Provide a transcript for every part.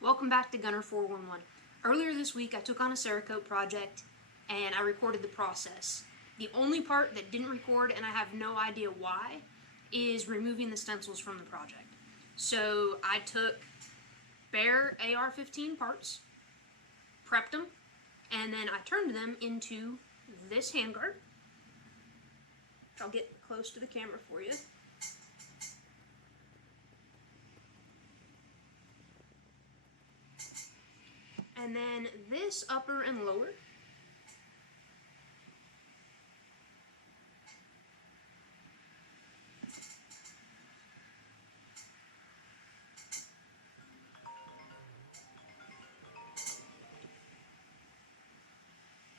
Welcome back to Gunner 411. Earlier this week I took on a Cerakote project and I recorded the process. The only part that didn't record, and I have no idea why, is removing the stencils from the project. So I took bare AR-15 parts, prepped them, and then I turned them into this handguard. I'll get close to the camera for you. And then this upper and lower.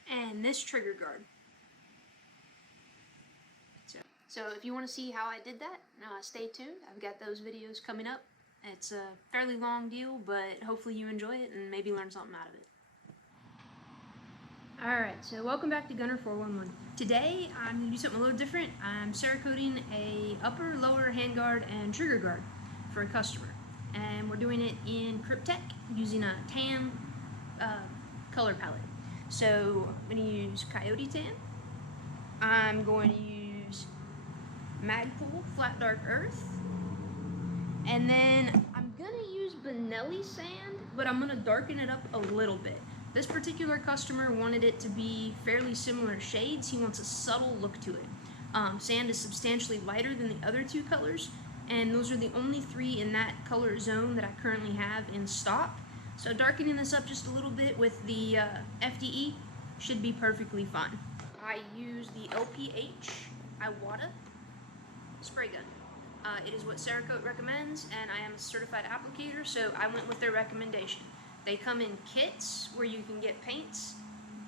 And this trigger guard. So if you want to see how I did that, stay tuned. I've got those videos coming up. It's a fairly long deal, but hopefully you enjoy it and maybe learn something out of it. Alright, so welcome back to Gunner 411. Today I'm going to do something a little different. I'm Cerakoting a upper, lower handguard and trigger guard for a customer. And we're doing it in Kryptek using a tan color palette. So I'm going to use Coyote Tan. I'm going to use Magpul Flat Dark Earth. And then I'm going to use Benelli Sand, but I'm going to darken it up a little bit. This particular customer wanted it to be fairly similar shades. He wants a subtle look to it. Sand is substantially lighter than the other two colors, and those are the only three in that color zone that I currently have in stock. So darkening this up just a little bit with the FDE should be perfectly fine. I use the LPH Iwata spray gun. It is what Cerakote recommends, and I am a certified applicator, so I went with their recommendation. They come in kits where you can get paints.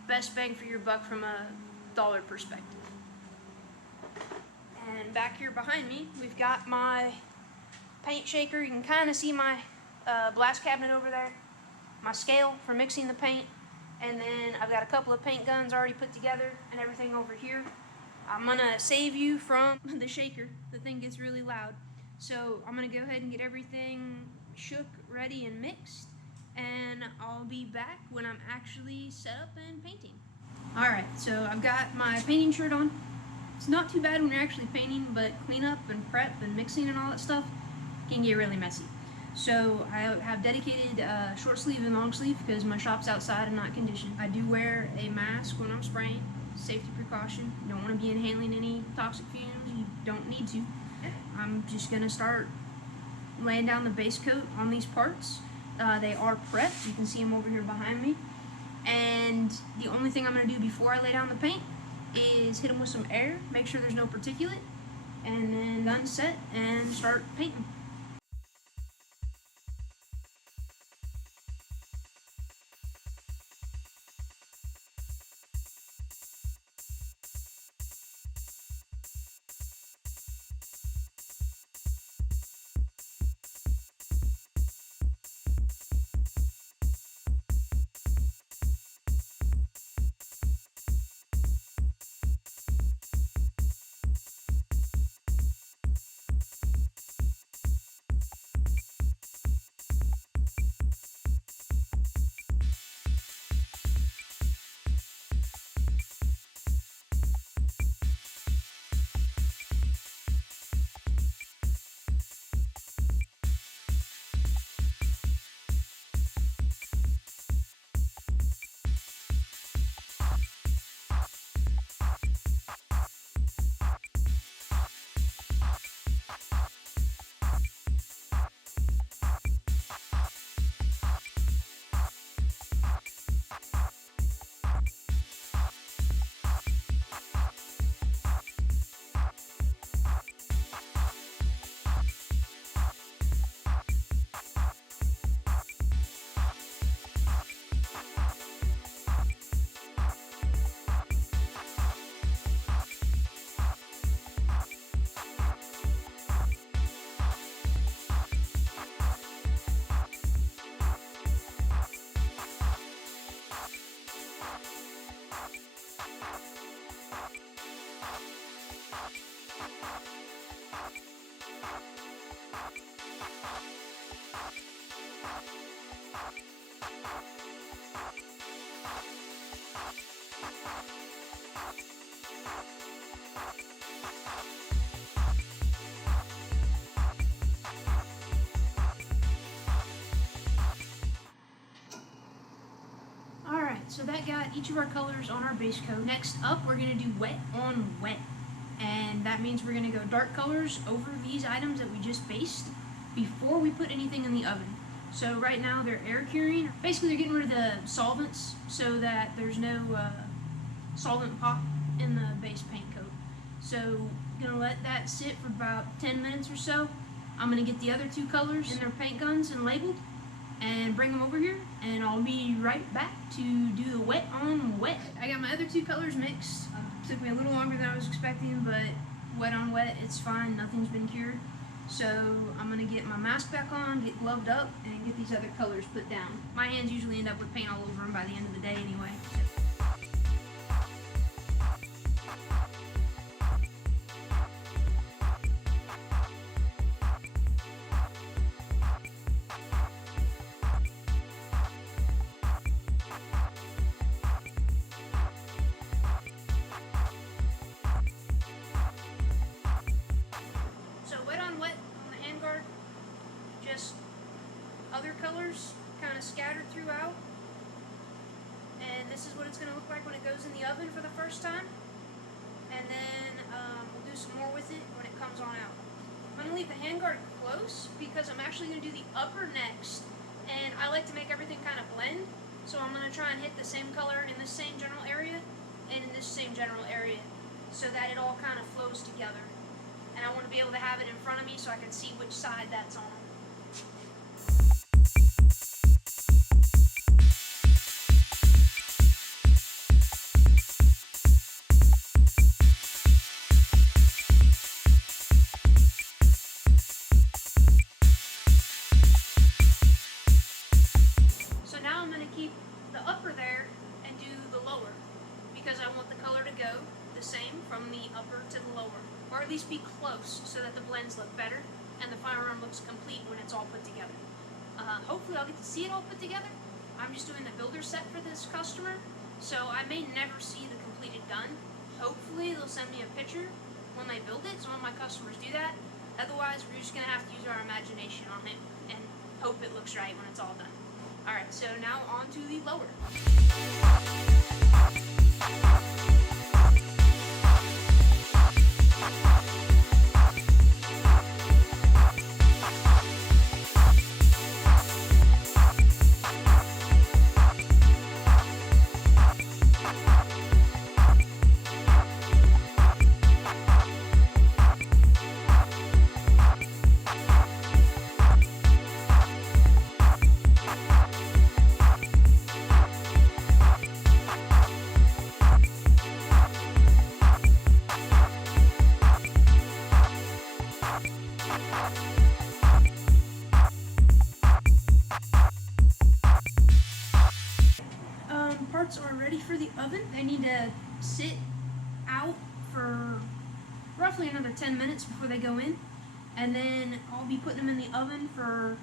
Best bang for your buck from a dollar perspective. And back here behind me, we've got my paint shaker. You can kind of see my blast cabinet over there, my scale for mixing the paint, and then I've got a couple of paint guns already put together and everything over here. I'm gonna save you from the shaker. The thing gets really loud. So I'm gonna go ahead and get everything shook, ready, and mixed, and I'll be back when I'm actually set up and painting. Alright, so I've got my painting shirt on. It's not too bad when you're actually painting, but cleanup and prep and mixing and all that stuff can get really messy. So I have dedicated short sleeve and long sleeve because my shop's outside and not conditioned. I do wear a mask when I'm spraying. Safety precaution. You don't want to be inhaling any toxic fumes. You don't need to. I'm just going to start laying down the base coat on these parts. They are prepped. You can see them over here behind me. And the only thing I'm going to do before I lay down the paint is hit them with some air, make sure there's no particulate, and then done set and start painting. So that got each of our colors on our base coat. Next up, we're gonna do wet on wet. And that means we're gonna go dark colors over these items that we just based before we put anything in the oven. So right now they're air curing. Basically they're getting rid of the solvents so that there's no solvent pop in the base paint coat. So gonna let that sit for about 10 minutes or so. I'm gonna get the other two colors in their paint guns and labeled and bring them over here, and I'll be right back to do the wet on wet. I got my other two colors mixed. Took me a little longer than I was expecting, but wet on wet, it's fine, nothing's been cured. So I'm gonna get my mask back on, get gloved up, and get these other colors put down. My hands usually end up with paint all over them by the end of the day anyway. Just other colors kind of scattered throughout, and this is what it's going to look like when it goes in the oven for the first time, and then we'll do some more with it when it comes on out. I'm going to leave the handguard close because I'm actually going to do the upper next, and I like to make everything kind of blend, so I'm going to try and hit the same color in this same general area and in this same general area so that it all kind of flows together. And I want to be able to have it in front of me so I can see which side that's on. So now I'm going to keep the upper there and do the lower because I want the color to go the same from the upper to the lower, or at least be close so that the blends look better and the firearm looks complete when it's all put together. Hopefully I'll get to see it all put together. I'm just doing the builder set for this customer, so I may never see the completed gun. Hopefully they'll send me a picture when they build it. Some of my customers do that. Otherwise, we're just going to have to use our imagination on it and hope it looks right when it's all done. Alright, so now on to the lower. Parts are ready for the oven. They need to sit out for roughly another 10 minutes before they go in, and then I'll be putting them in the oven for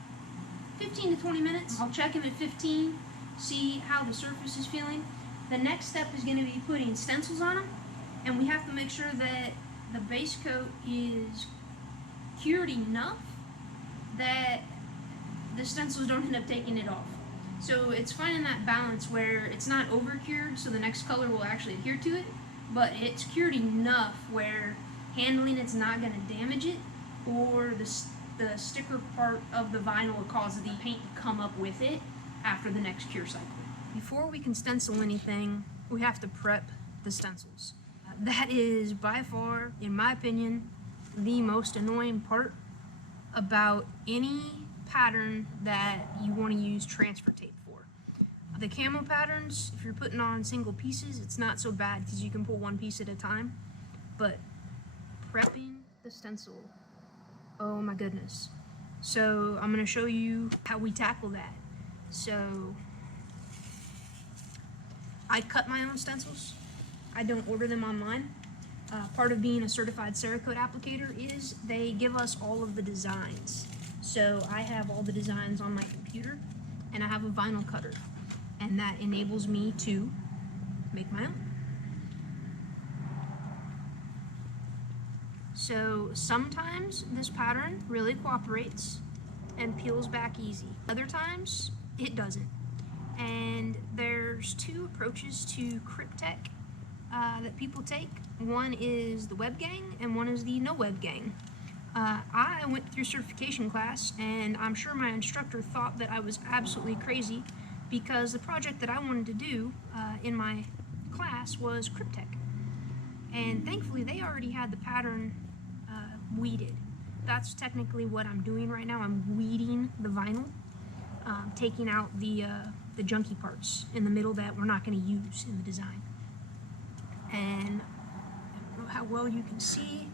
15 to 20 minutes. I'll check them at 15, see how the surface is feeling. The next step is going to be putting stencils on them, and we have to make sure that the base coat is cured enough that the stencils don't end up taking it off. So it's finding that balance where it's not over cured so the next color will actually adhere to it, but it's cured enough where handling it's not going to damage it, or the sticker part of the vinyl will cause the paint to come up with it after the next cure cycle. Before we can stencil anything, we have to prep the stencils. That is by far, in my opinion, the most annoying part about any pattern that you want to use transfer tape for. The camo patterns, if you're putting on single pieces, it's not so bad because you can pull one piece at a time, but prepping the stencil, oh my goodness. So I'm going to show you how we tackle that. So I cut my own stencils. I don't order them online. Part of being a certified Cerakote applicator is they give us all of the designs. So I have all the designs on my computer, and I have a vinyl cutter, and that enables me to make my own. So sometimes this pattern really cooperates and peels back easy. Other times it doesn't. And there's two approaches to Kryptek that people take. One is the web gang and one is the no web gang. I went through certification class, and I'm sure my instructor thought that I was absolutely crazy because the project that I wanted to do in my class was Kryptek. And thankfully they already had the pattern weeded. That's technically what I'm doing right now. I'm weeding the vinyl, taking out the junky parts in the middle that we're not going to use in the design. And I don't know how well you can see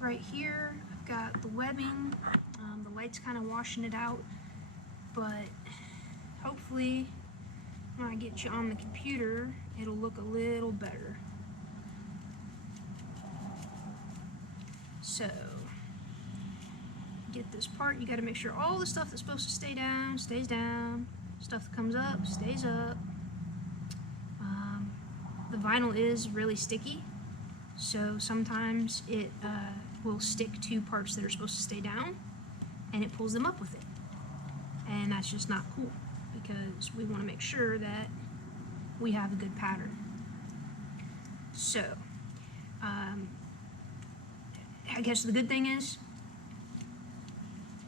right here. I've got the webbing. The light's kind of washing it out, but hopefully when I get you on the computer, it'll look a little better. So, get this part, you got to make sure all the stuff that's supposed to stay down stays down, stuff that comes up stays up. The vinyl is really sticky, so sometimes it will stick to parts that are supposed to stay down, and it pulls them up with it. And that's just not cool, because we want to make sure that we have a good pattern. So, I guess the good thing is,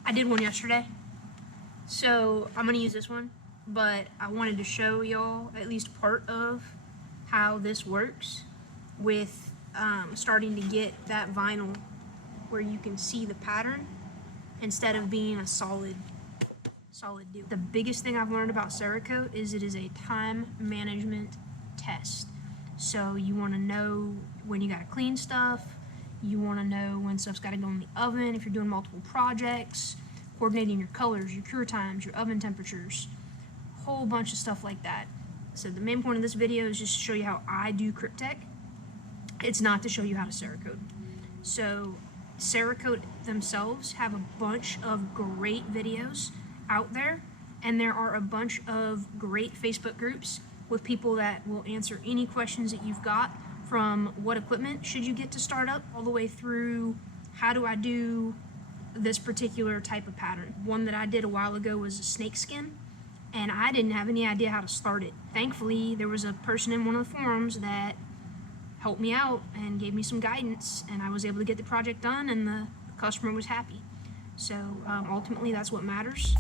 I did one yesterday, so I'm going to use this one, but I wanted to show y'all at least part of how this works with starting to get that vinyl where you can see the pattern instead of being a solid deal. The biggest thing I've learned about Cerakote is it is a time management test. So you want to know when you got to clean stuff, you want to know when stuff's got to go in the oven if you're doing multiple projects, coordinating your colors, your cure times, your oven temperatures, a whole bunch of stuff like that. So the main point of this video is just to show you how I do Kryptek. It's not to show you how to Cerakote. So Cerakote themselves have a bunch of great videos out there, and there are a bunch of great Facebook groups with people that will answer any questions that you've got, from what equipment should you get to start up, all the way through how do I do this particular type of pattern. One that I did a while ago was a snake skin, and I didn't have any idea how to start it. Thankfully, there was a person in one of the forums that helped me out and gave me some guidance, and I was able to get the project done, and the customer was happy. So ultimately, that's what matters.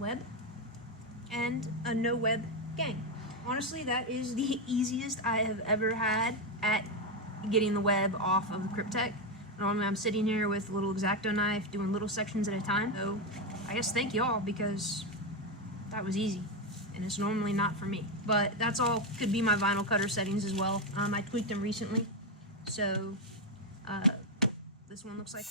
Web and a no web gang. Honestly, that is the easiest I have ever had at getting the web off of the Kryptek. Normally I'm sitting here with a little X-Acto knife doing little sections at a time. So I guess thank y'all, because that was easy and it's normally not for me. But that's all could be my vinyl cutter settings as well. I tweaked them recently. So this one looks like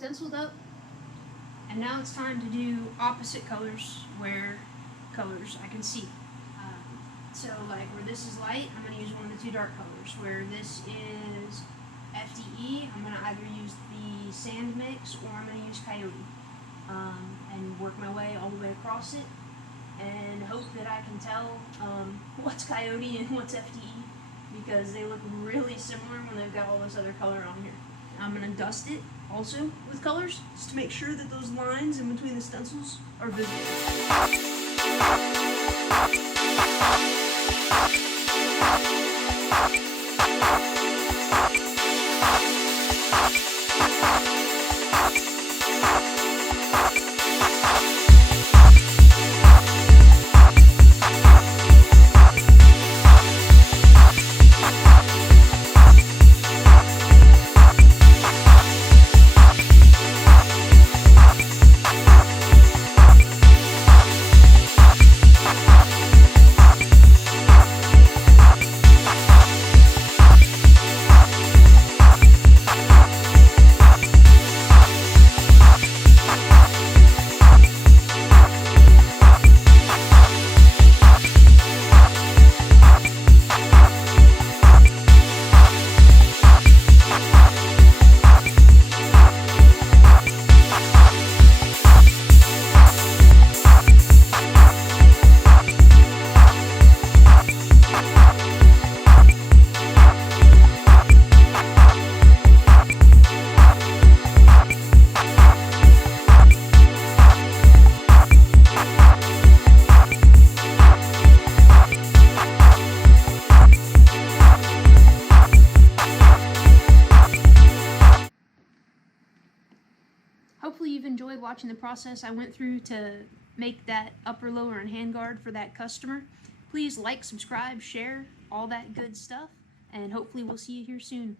stenciled up, and now it's time to do opposite colors where colors I can see. So like where this is light, I'm going to use one of the two dark colors. Where this is FDE, I'm going to either use the sand mix or I'm going to use Coyote, and work my way all the way across it and hope that I can tell what's Coyote and what's FDE, because they look really similar when they've got all this other color on here. I'm going to dust it also with colors just to make sure that those lines in between the stencils are visible. hopefully you've enjoyed watching the process I went through to make that upper, lower, and hand guard for that customer. Please like, subscribe, share, all that good stuff, and hopefully we'll see you here soon.